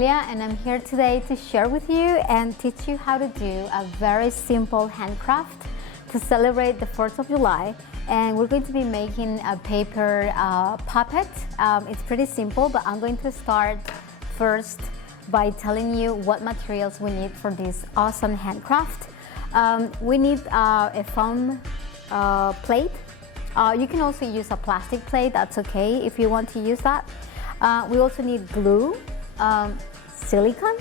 Amelia, and I'm here today to share with you and teach you how to do a very simple handcraft to celebrate the 4th of July. And we're going to be making a paper puppet. It's pretty simple, but I'm going to start first by telling you what materials we need for this awesome handcraft. We need a foam plate. You can also use a plastic plate, that's okay if you want to use that. We also need glue, silicone,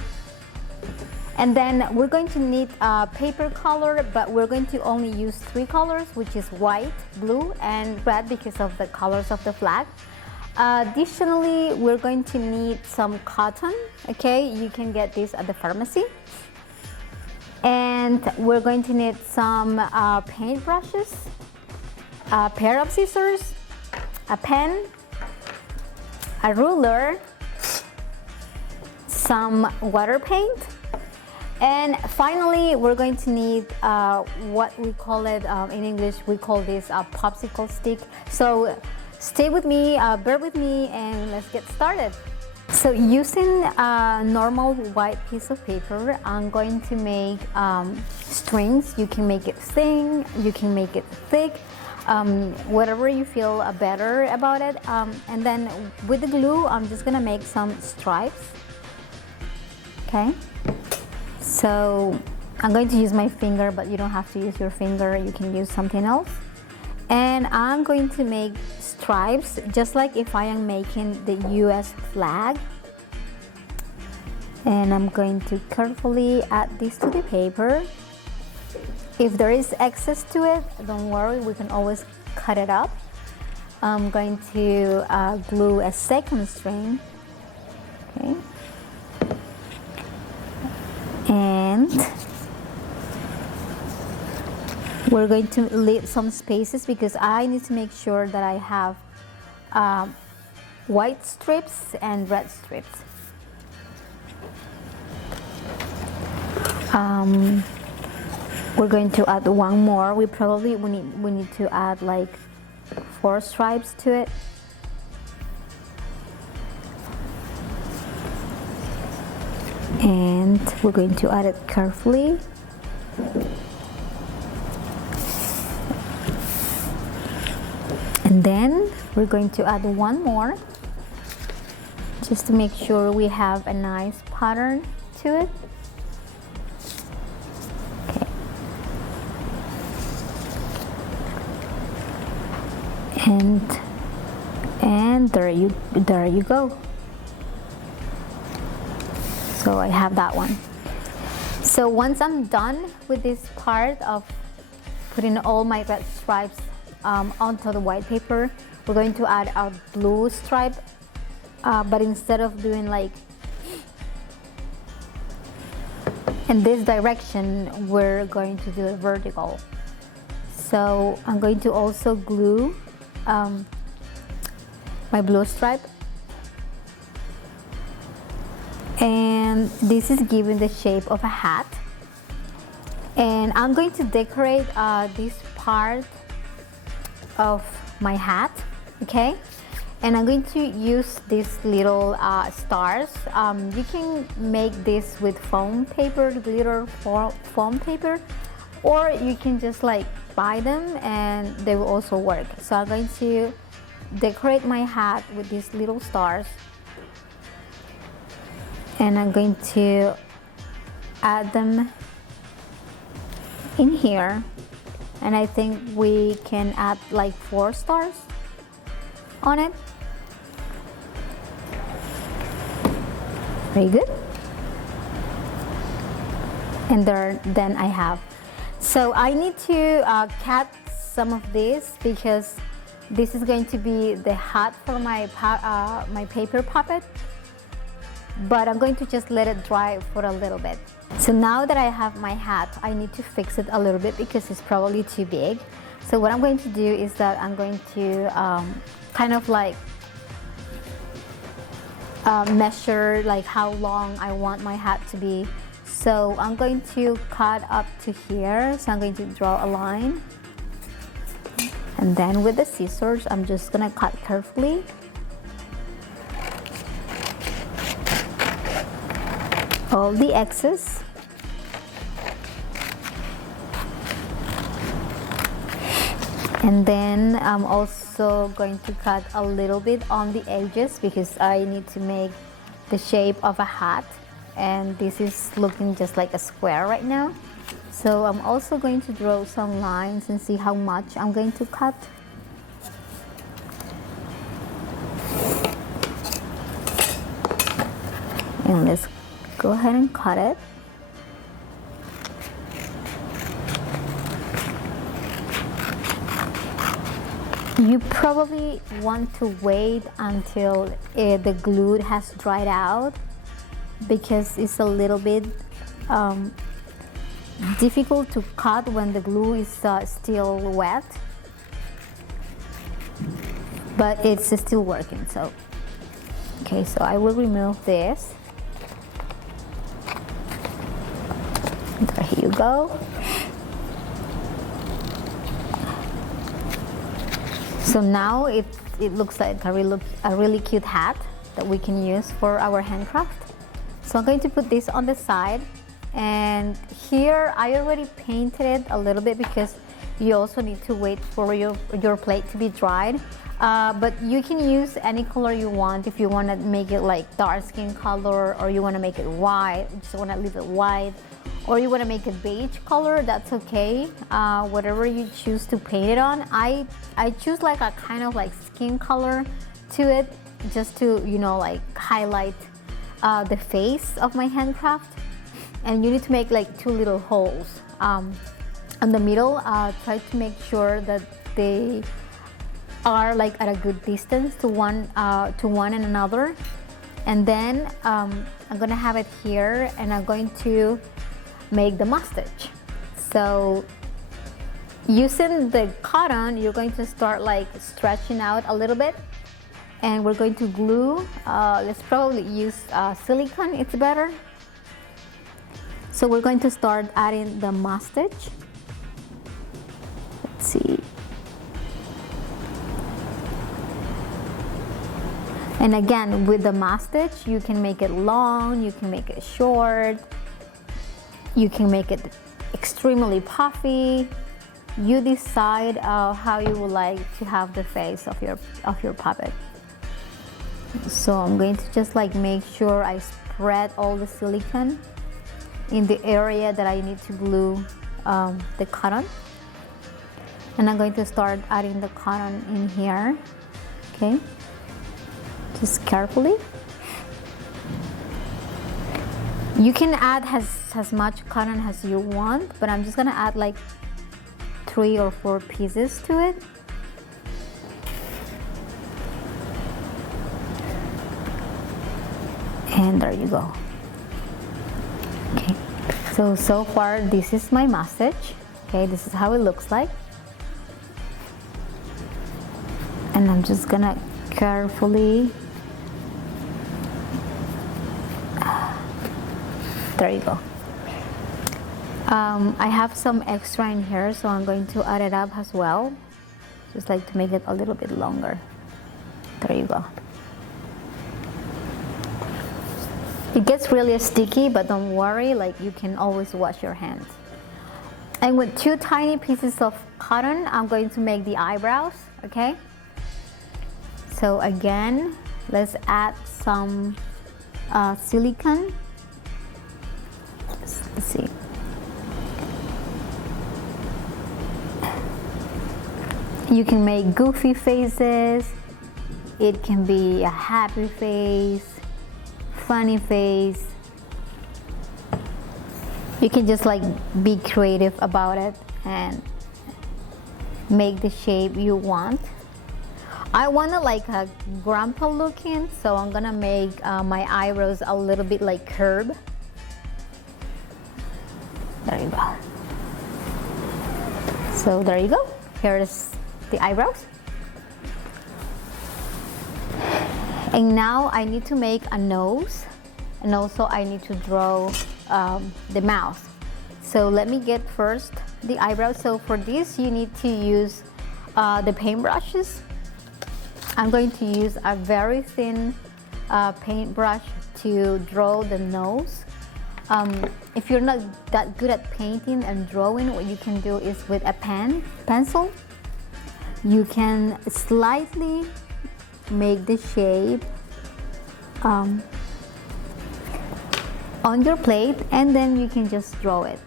and then we're going to need paper color, but we're going to only use 3 colors, which is white, blue, and red because of the colors of the flag. Additionally, we're going to need some cotton, okay? You can get this at the pharmacy. And we're going to need some paint brushes, a pair of scissors, a pen, a ruler, some water paint, and finally we're going to need what we call it in English, we call this a popsicle stick. So stay with me, bear with me, and let's get started. So using a normal white piece of paper, I'm going to make strings. You can make it thin, you can make it thick, whatever you feel better about it. And then with the glue, I'm just gonna make some stripes. Okay, so I'm going to use my finger, but you don't have to use your finger, you can use something else. And I'm going to make stripes just like if I am making the US flag. And I'm going to carefully add this to the paper. If there is excess to it, don't worry, we can always cut it up. I'm going to glue a second string. Okay. And we're going to leave some spaces because I need to make sure that I have white strips and red strips. We're going to add one more. We need to add like 4 stripes to it. And we're going to add it carefully. And then we're going to add one more just to make sure we have a nice pattern to it. Okay. And there you go. So I have that one. So once I'm done with this part of putting all my red stripes onto the white paper, we're going to add a blue stripe, but instead of doing like in this direction, we're going to do a vertical. So I'm going to also glue my blue stripe, and this is giving the shape of a hat. And I'm going to decorate this part of my hat, okay? And I'm going to use these little stars. You can make this with foam paper, glitter foam paper, or you can just like buy them and they will also work. So I'm going to decorate my hat with these little stars, and I'm going to add them in here. And I think we can add like 4 stars on it. Very good. And then I have. So I need to cut some of this because this is going to be the hat for my paper puppet. But I'm going to just let it dry for a little bit. So now that I have my hat, I need to fix it a little bit because it's probably too big. So what I'm going to do is that I'm going to kind of like measure like how long I want my hat to be. So I'm going to cut up to here. So I'm going to draw a line. And then with the scissors, I'm just gonna cut carefully. all the excess. And then I'm also going to cut a little bit on the edges because I need to make the shape of a hat, and this is looking just like a square right now. So I'm also going to draw some lines and see how much I'm going to cut. And let's go ahead and cut it. You probably want to wait until the glue has dried out because it's a little bit difficult to cut when the glue is still wet, but it's still working. So okay, so I will remove this. There you go. So now it looks like a really cute hat that we can use for our handcraft. So I'm going to put this on the side, and here I already painted it a little bit because you also need to wait for your plate to be dried. But you can use any color you want. If you want to make it like dark skin color, or you want to make it white, you just want to leave it white, or you want to make it beige color, that's okay. Whatever you choose to paint it on. I choose like a kind of like skin color to it, just to, you know, like highlight the face of my handcraft. And you need to make like 2 little holes in the middle. Try to make sure that they are like at a good distance to one and another. And then I'm gonna have it here, and I'm going to make the mustache. So using the cotton, you're going to start like stretching out a little bit, and we're going to glue. Let's probably use silicone, it's better. So we're going to start adding the mustache. Let's see. And again, with the mustache, you can make it long, you can make it short, you can make it extremely puffy. You decide how you would like to have the face of your puppet. So I'm going to just like make sure I spread all the silicone in the area that I need to glue the cotton. And I'm going to start adding the cotton in here, okay? Just carefully. You can add as much cotton as you want, but I'm just gonna add like 3 or 4 pieces to it. And there you go. Okay, so far this is my mustache. Okay, this is how it looks like. And I'm just gonna carefully, there you go. I have some extra in here, so I'm going to add it up as well, just like to make it a little bit longer. There you go. It gets really sticky, but don't worry, like you can always wash your hands. And with 2 tiny pieces of cotton, I'm going to make the eyebrows, okay? So again, let's add some silicone. Let's see. You can make goofy faces. It can be a happy face, funny face. You can just like be creative about it and make the shape you want. I want it like a grandpa looking, so I'm gonna make my eyebrows a little bit like curved. There you go. So there you go. Here's the eyebrows. And now I need to make a nose, and also I need to draw the mouth. So let me get first the eyebrows. So for this you need to use the paintbrushes. I'm going to use a very thin paintbrush to draw the nose. if you're not that good at painting and drawing, what you can do is with a pencil, you can slightly make the shape on your plate, and then you can just draw it.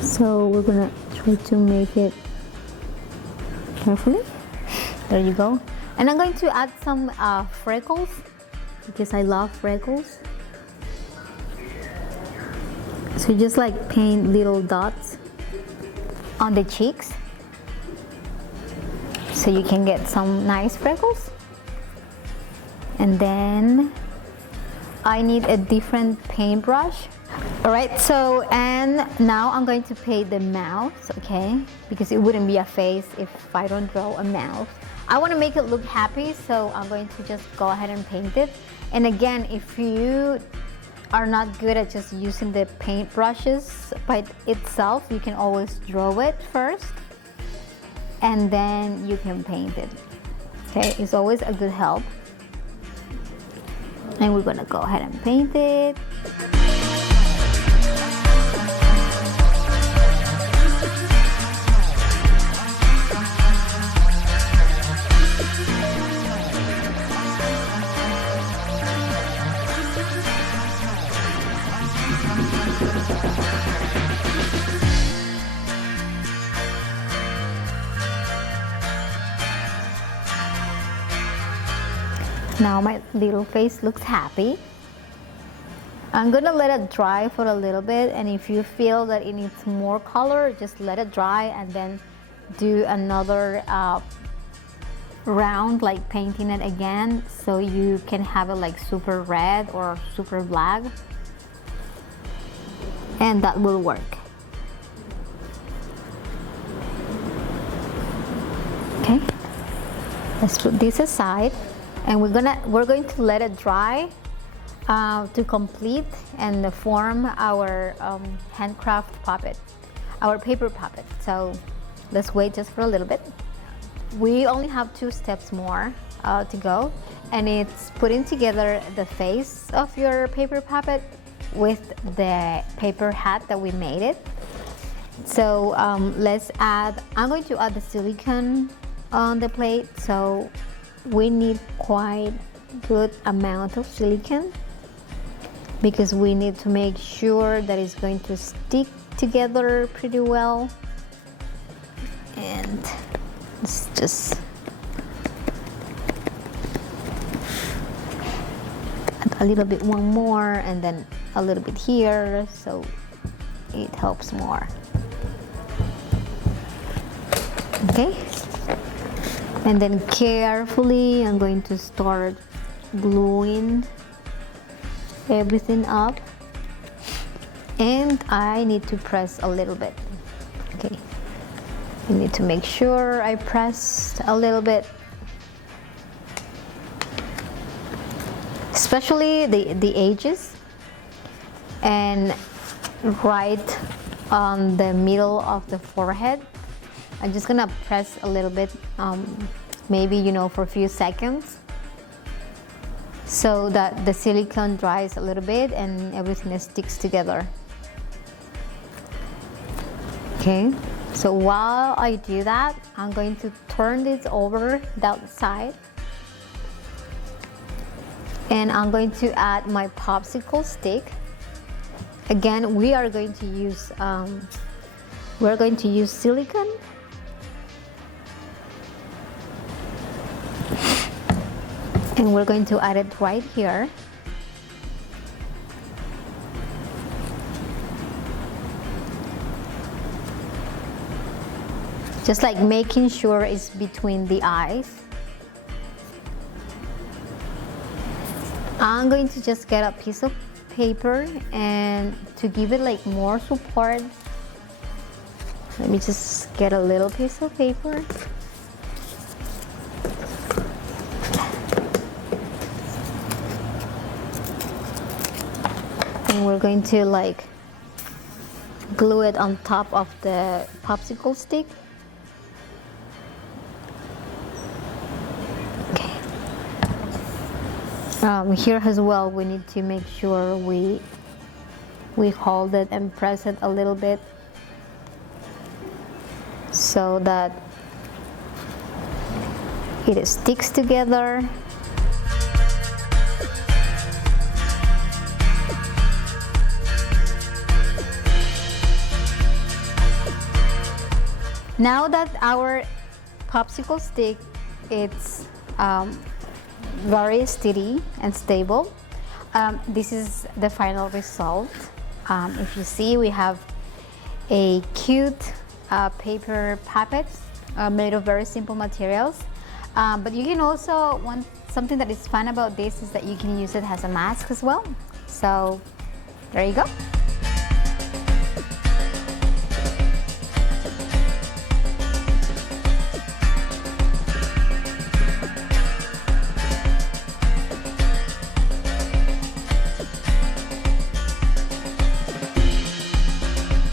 So we're gonna try to make it carefully. There you go. And I'm going to add some freckles because I love freckles. So just like paint little dots on the cheeks so you can get some nice freckles. And then I need a different paintbrush. All right, so and now I'm going to paint the mouth, okay? Because it wouldn't be a face if I don't draw a mouth. I want to make it look happy, so I'm going to just go ahead and paint it. And again, if you are not good at just using the paint brushes by itself, you can always draw it first and then you can paint it. Okay, it's always a good help. And we're gonna go ahead and paint it. Now my little face looks happy. I'm gonna let it dry for a little bit, and if you feel that it needs more color, just let it dry and then do another round, like painting it again, so you can have it like super red or super black, and that will work. Okay, let's put this aside. And we're going to let it dry to complete and form our handcraft puppet, our paper puppet. So let's wait just for a little bit. We only have 2 steps more to go, and it's putting together the face of your paper puppet with the paper hat that we made it. So let's add, I'm going to add the silicone on the plate. So we need quite good amount of silicone because we need to make sure that it's going to stick together pretty well. And let's just add a little bit one more, and then a little bit here, so it helps more. Okay. And then carefully, I'm going to start gluing everything up. And I need to press a little bit. Okay. I need to make sure I press a little bit. Especially the edges. And right on the middle of the forehead. I'm just gonna press a little bit, maybe, for a few seconds, so that the silicone dries a little bit and everything sticks together. Okay, so while I do that, I'm going to turn this over that side, and I'm going to add my popsicle stick. Again, we are going to use silicone. And we're going to add it right here. Just like making sure it's between the eyes. I'm going to just get a piece of paper, and to give it like more support, let me just get a little piece of paper. And we're going to like glue it on top of the popsicle stick. Okay. Here as well, we need to make sure we hold it and press it a little bit so that it sticks together. Now that our popsicle stick it's very steady and stable, this is the final result. If you see, we have a cute paper puppets made of very simple materials. But you can also, something that is fun about this is that you can use it as a mask as well. So there you go.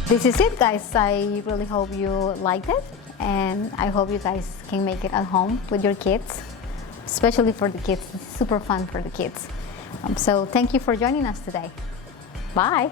This is it, guys. I really hope you liked it, and I hope you guys can make it at home with your kids, especially for the kids. It's super fun for the kids. So thank you for joining us today. Bye.